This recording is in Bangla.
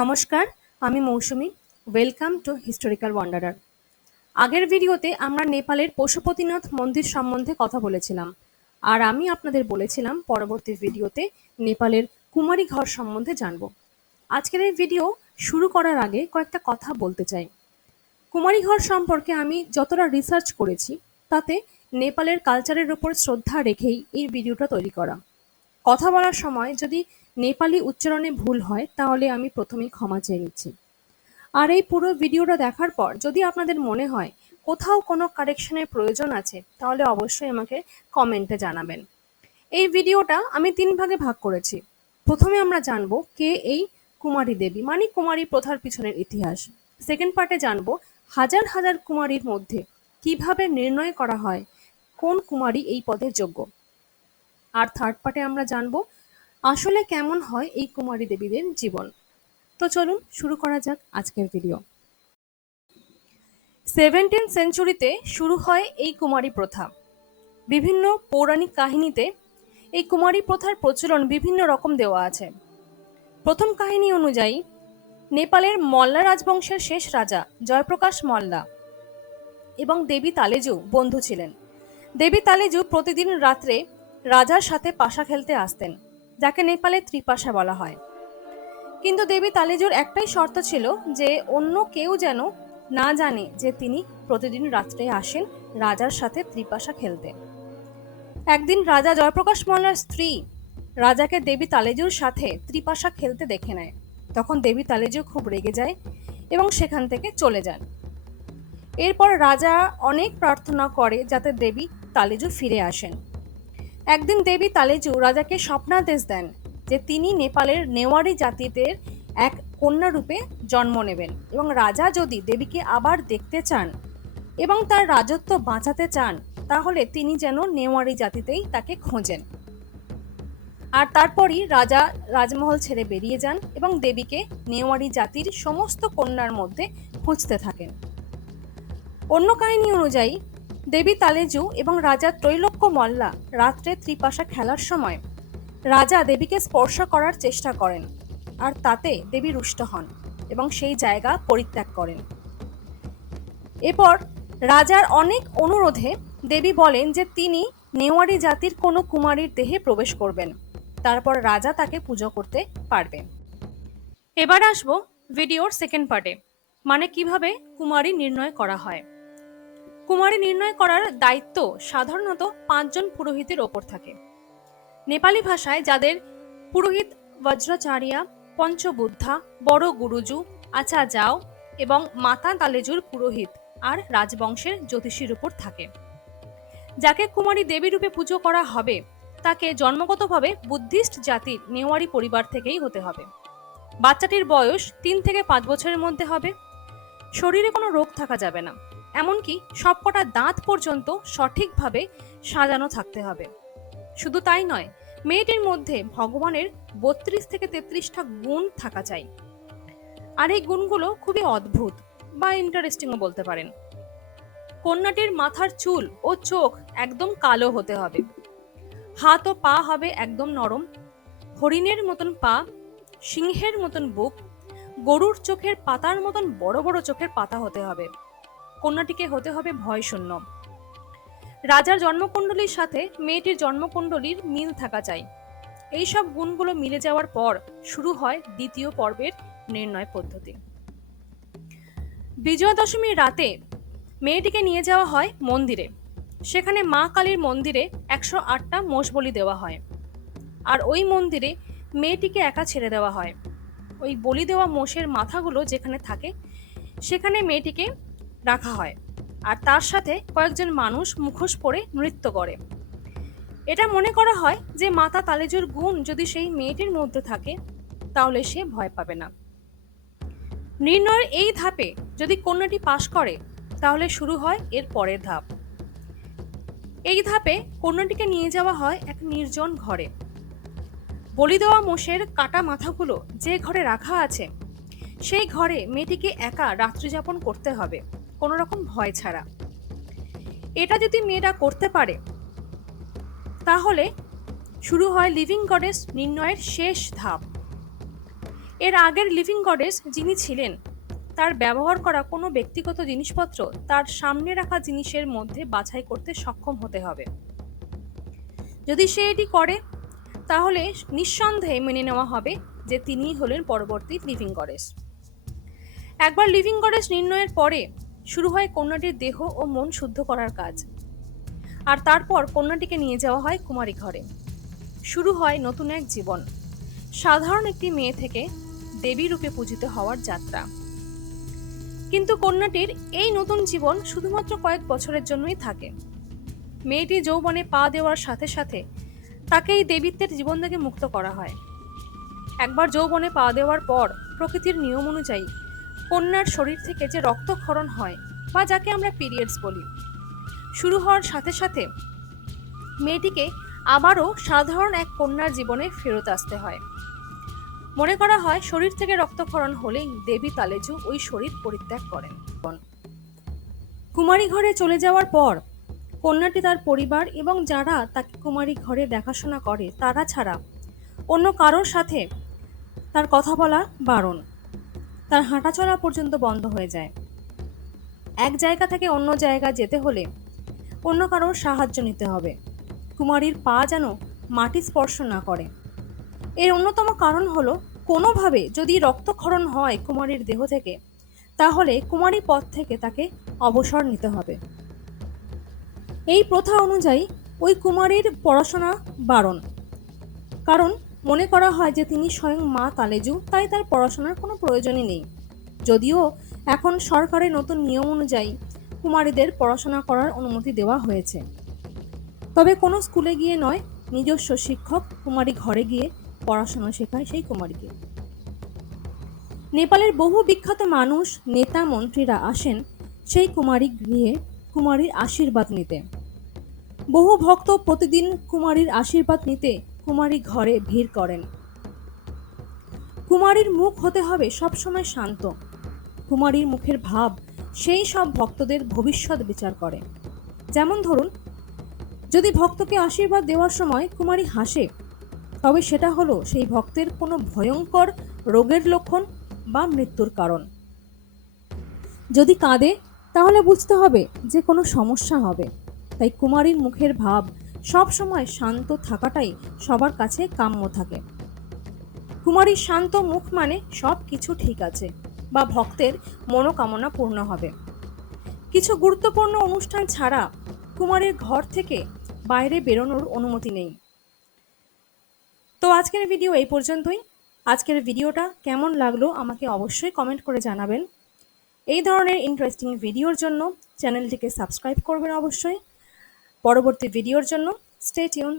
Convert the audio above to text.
নমস্কার, আমি Mousumi. Welcome to historical wanderer. আগের ভিডিওতে আমরা নেপালের পশুপতিনাথ মন্দির সম্বন্ধে কথা বলেছিলাম, আর আমি আপনাদের বলেছিলাম পরবর্তী ভিডিওতে নেপালের কুমারী ঘর সম্বন্ধে জানব। আজকের এই ভিডিও শুরু করার আগে কয়েকটা কথা বলতে চাই। কুমারী ঘর সম্পর্কে আমি যতটা রিসার্চ করেছি তাতে নেপালের কালচারের উপর শ্রদ্ধা রেখেই এই ভিডিওটা তৈরি করা। কথা বলার সময় যদি নেপালি উচ্চারণে ভুল হয় তাহলে আমি প্রথমেই ক্ষমা চেয়ে নিচ্ছি। আর এই পুরো ভিডিওটা দেখার পর যদি আপনাদের মনে হয় কোথাও কোনো কারেকশনের প্রয়োজন আছে তাহলে অবশ্যই আমাকে কমেন্টে জানাবেন। এই ভিডিওটা আমি ৩ ভাগে ভাগ করেছি। প্রথমে আমরা জানবো কে এই কুমারী দেবী, মানে কুমারী প্রথার পিছনের ইতিহাস। সেকেন্ড পার্টে জানবো হাজার হাজার কুমারীর মধ্যে কিভাবে নির্ণয় করা হয় কোন কুমারী এই পদের যোগ্য। আর থার্ড পার্টে আমরা জানবো আসলে কেমন হয় এই কুমারী দেবীদের জীবন। তো চলুন শুরু করা যাক আজকের ভিডিও। 17th সেঞ্চুরিতে শুরু হয় এই কুমারী প্রথা। বিভিন্ন পৌরাণিক কাহিনীতে এই কুমারী প্রথার প্রচলন বিভিন্ন রকম দেওয়া আছে। প্রথম কাহিনী অনুযায়ী নেপালের মল্লা রাজবংশের শেষ রাজা জয়প্রকাশ মল্লা এবং দেবী তালেজু বন্ধু ছিলেন। দেবী তালেজু প্রতিদিন রাত্রে রাজার সাথে পাশা খেলতে আসতেন, যাকে নেপালে ত্রিপাশা বলা হয়। কিন্তু দেবী তালেজুর একটাই শর্ত ছিল যে অন্য কেউ যেন না জানে যে তিনি প্রতিদিন রাত্রে আসেন রাজার সাথে ত্রিপাশা খেলতে। একদিন রাজা জয়প্রকাশ মল্লার স্ত্রী রাজাকে দেবী তালেজুর সাথে ত্রিপাশা খেলতে দেখে নেয়। তখন দেবী তালেজু খুব রেগে যায় এবং সেখান থেকে চলে যান। এরপর রাজা অনেক প্রার্থনা করে যাতে দেবী তালেজু ফিরে আসেন। একদিন দেবী তালেজু রাজাকে স্বপ্নাদেশ দেন যে তিনি নেপালের নেওয়ারি জাতিদের এক কন্যা রূপে জন্ম নেবেন এবং রাজা যদি দেবীকে আবার দেখতে চান এবং তার রাজত্ব বাঁচাতে চান তাহলে তিনি যেন নেওয়ারি জাতিতেই তাকে খোঁজেন। আর তারপরই রাজা রাজমহল ছেড়ে বেরিয়ে যান এবং দেবীকে নেওয়ারি জাতির সমস্ত কন্যার মধ্যে খুঁজতে থাকেন। অন্য কাহিনী অনুযায়ী দেবী তালেজু এবং রাজা ত্রৈলোক্য মল্লা রাত্রে ত্রিপাশা খেলার সময় রাজা দেবীকে স্পর্শ করার চেষ্টা করেন, আর তাতে দেবী রুষ্ট হন এবং সেই জায়গা পরিত্যাগ করেন। এরপর রাজার অনেক অনুরোধে দেবী বলেন যে তিনি নেওয়ারি জাতির কোনো কুমারীর দেহে প্রবেশ করবেন, তারপর রাজা তাকে পুজো করতে পারবেন। এবার আসবো ভিডিওর সেকেন্ড পার্টে, মানে কিভাবে কুমারী নির্ণয় করা হয়। কুমারী নির্ণয় করার দায়িত্ব সাধারণত 5 জন পুরোহিতের ওপর থাকে। নেপালি ভাষায় যাদের পুরোহিত বজ্রাচার্যা, পঞ্চবুদ্ধা, বড় গুরুজু, আচা যাও এবং মাতা তালেজুর পুরোহিত আর রাজবংশের জ্যোতিষীর উপর থাকে। যাকে কুমারী দেবী রূপে পুজো করা হবে তাকে জন্মগতভাবে বুদ্ধিস্ট জাতির নেওয়ারি পরিবার থেকেই হতে হবে। বাচ্চাটির বয়স 3 থেকে 5 বছরের মধ্যে হবে। শরীরে কোনো রোগ থাকা যাবে না, এমনকি সবকটা দাঁত পর্যন্ত সঠিকভাবে সাজানো থাকতে হবে। শুধু তাই নয়, মেয়েটির মধ্যে ভগবানের 32 থেকে 33টা গুণ থাকা চাই। আর এই গুণগুলো খুবই অদ্ভুত বা ইন্টারেস্টিংও বলতে পারেন। কন্যাটির মাথার চুল ও চোখ একদম কালো হতে হবে। হাত ও পা হবে একদম নরম, হরিণের মতন পা, সিংহের মতন বুক, গরুর চোখের পাতার মতন বড় বড় চোখের পাতা হতে হবে। কন্যাটিকে হতে হবে ভয়শূন্য। রাজার জন্মকুণ্ডলীর সাথে মেয়েটির জন্মকুণ্ডলীর মিল থাকা চাই। এইসব গুণগুলো মিলে যাওয়ার পর শুরু হয় দ্বিতীয় পর্বের নির্ণয় পদ্ধতি। বিজয়া দশমীর রাতে মেয়েটিকে নিয়ে যাওয়া হয় মন্দিরে। সেখানে মা কালীর মন্দিরে 108টা মোষ বলি দেওয়া হয়। আর ওই মন্দিরে মেয়েটিকে একা ছেড়ে দেওয়া হয়। ওই বলি দেওয়া মোষের মাথাগুলো যেখানে থাকে সেখানে মেয়েটিকে রাখা হয়, আর তার সাথে কয়েকজন মানুষ মুখোশ পরে নৃত্য করে। এটা মনে করা হয় যে মাতা তালেজুর গুণ যদি সেই মেয়েটির মধ্যে থাকে তাহলে সে ভয় পাবে না। নির্ণয়ের এই ধাপে যদি কন্যাটি পাশ করে তাহলে শুরু হয় এর পরের ধাপ। এই ধাপে কন্যাটিকে নিয়ে যাওয়া হয় এক নির্জন ঘরে। বলি দেওয়া মোষের কাটা মাথাগুলো যে ঘরে রাখা আছে সেই ঘরে মেয়েটিকে একা রাত্রিযাপন করতে হবে, কোনো রকম ভয় ছাড়া। এটা যদি মেয়েরা করতে পারে তাহলে শুরু হয় লিভিং গডেস নির্ণয়ের শেষ ধাপ। এর আগের লিভিং গডেস যিনি ছিলেন তার ব্যবহার করা কোনো ব্যক্তিগত জিনিসপত্র তার সামনে রাখা জিনিসের মধ্যে বাছাই করতে সক্ষম হতে হবে। যদি সে এটি করে তাহলে নিঃসন্দেহে মেনে নেওয়া হবে যে তিনিই হলেন পরবর্তী লিভিং গডেস। একবার লিভিং গডেস নির্ণয়ের পরে শুরু হয় কন্যাটির দেহ ও মন শুদ্ধ করার কাজ, আর তারপর কন্যাটিকে নিয়ে যাওয়া হয় কুমারী ঘরে। শুরু হয় নতুন এক জীবন, সাধারণ একটি মেয়ে থেকে দেবী রূপে পূজিত হওয়ার যাত্রা। কিন্তু কন্যাটির এই নতুন জীবন শুধুমাত্র কয়েক বছরের জন্যই থাকে। মেয়েটি যৌবনে পা দেওয়ার সাথে সাথে তাকে এই দেবীত্বের জীবন থেকে মুক্ত করা হয়। একবার যৌবনে পা দেওয়ার পর প্রকৃতির নিয়ম অনুযায়ী কন্যার শরীর থেকে যে রক্তক্ষরণ হয় বা যাকে আমরা পিরিয়ডস বলি, শুরু হওয়ার সাথে সাথে মেয়েটিকে আবারও সাধারণ এক কন্যার জীবনে ফেরত আসতে হয়। মনে করা হয় শরীর থেকে রক্তক্ষরণ হলেই দেবী তালেজু ওই শরীর পরিত্যাগ করেন। কুমারী ঘরে চলে যাওয়ার পর কন্যাটি তার পরিবার এবং যারা তাকে কুমারী ঘরে দেখাশোনা করে তারা ছাড়া অন্য কারোর সাথে তার কথা বলা বারণ। তার হাঁটাচলা পর্যন্ত বন্ধ হয়ে যায়। এক জায়গা থেকে অন্য জায়গা যেতে হলে অন্য কারোর সাহায্য নিতে হবে। কুমারীর পা যেন মাটি স্পর্শ না করে। এর অন্যতম কারণ হলো কোনোভাবে যদি রক্তক্ষরণ হয় কুমারীর দেহ থেকে, তাহলে কুমারী পদ থেকে তাকে অবসর নিতে হবে। এই প্রথা অনুযায়ী ওই কুমারীর পড়াশোনা বারণ, কারণ মনে করা হয় যে তিনি স্বয়ং মা তালেজু, তাই তার পড়াশোনার কোনো প্রয়োজনই নেই। যদিও এখন সরকারের নতুন নিয়ম অনুযায়ী কুমারীদের পড়াশোনা করার অনুমতি দেওয়া হয়েছে, তবে কোনো স্কুলে গিয়ে নয়, নিজস্ব শিক্ষক কুমারী ঘরে গিয়ে পড়াশোনা শেখায় সেই কুমারীকে। নেপালের বহু বিখ্যাত মানুষ, নেতা, মন্ত্রীরা আসেন সেই কুমারী গৃহে কুমারীর আশীর্বাদ নিতে। বহু ভক্ত প্রতিদিন কুমারীর আশীর্বাদ নিতে কুমারী ঘরে ভিড় করেন। কুমারীর মুখ হতে হবে সবসময় শান্ত। কুমারীর মুখের ভাব সেই সব ভক্তদের ভবিষ্যৎ বিচার করে। যেমন ধরুন, যদি ভক্তকে আশীর্বাদ দেওয়ার সময় কুমারী হাসে, তবে সেটা হলো সেই ভক্তের কোনো ভয়ঙ্কর রোগের লক্ষণ বা মৃত্যুর কারণ। যদি কাঁদে, তাহলে বুঝতে হবে যে কোনো সমস্যা হবে। তাই কুমারীর মুখের ভাব সব সময় শান্ত থাকাটাই সবার কাছে কাম্য থাকে। কুমারীর শান্ত মুখ মানে সব কিছু ঠিক আছে বা ভক্তের মনোকামনা পূর্ণ হবে। কিছু গুরুত্বপূর্ণ অনুষ্ঠান ছাড়া কুমারীর ঘর থেকে বাইরে বেরোনোর অনুমতি নেই। তো আজকের ভিডিও এই পর্যন্তই। আজকের ভিডিওটা কেমন লাগলো আমাকে অবশ্যই কমেন্ট করে জানাবেন। এই ধরনের ইন্টারেস্টিং ভিডিওর জন্য চ্যানেলটিকে সাবস্ক্রাইব করবেন অবশ্যই। পরবর্তী ভিডিওর জন্য স্টে টিউন।